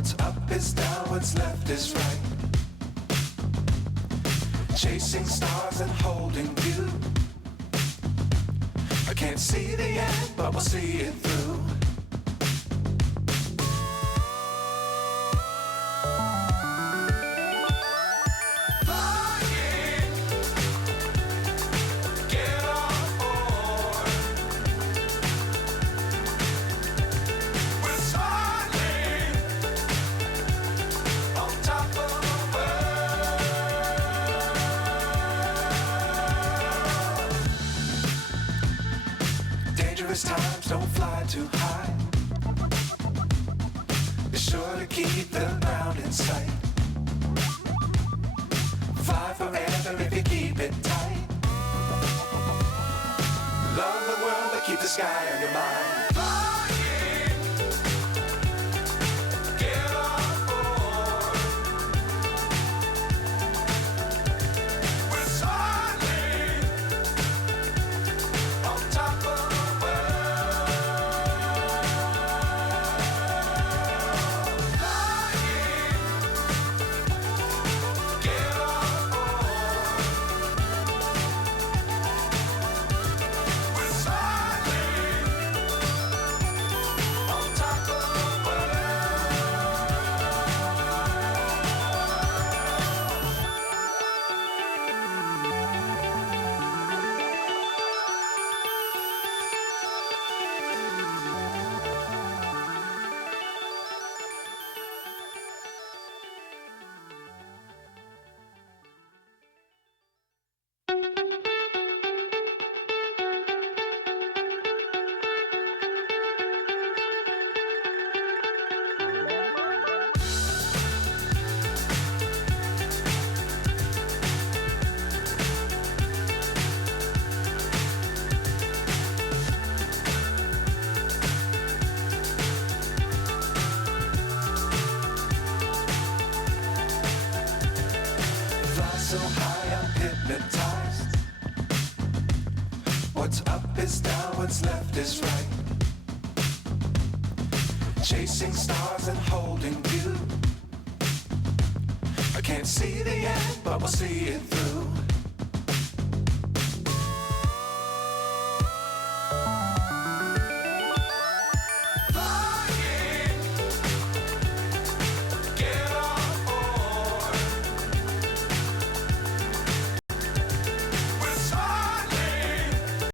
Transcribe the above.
What's up is down, what's left is right. Chasing stars and holding you. I can't see the end, but we'll see it through. Dangerous times, don't fly too high. Be sure to keep the ground in sight. Fly forever if you keep it tight. Love the world, but keep the sky on your mind. So high, I'm hypnotized. What's up is down, what's left is right. Chasing stars and holding you. I can't see the end, but we'll see it through.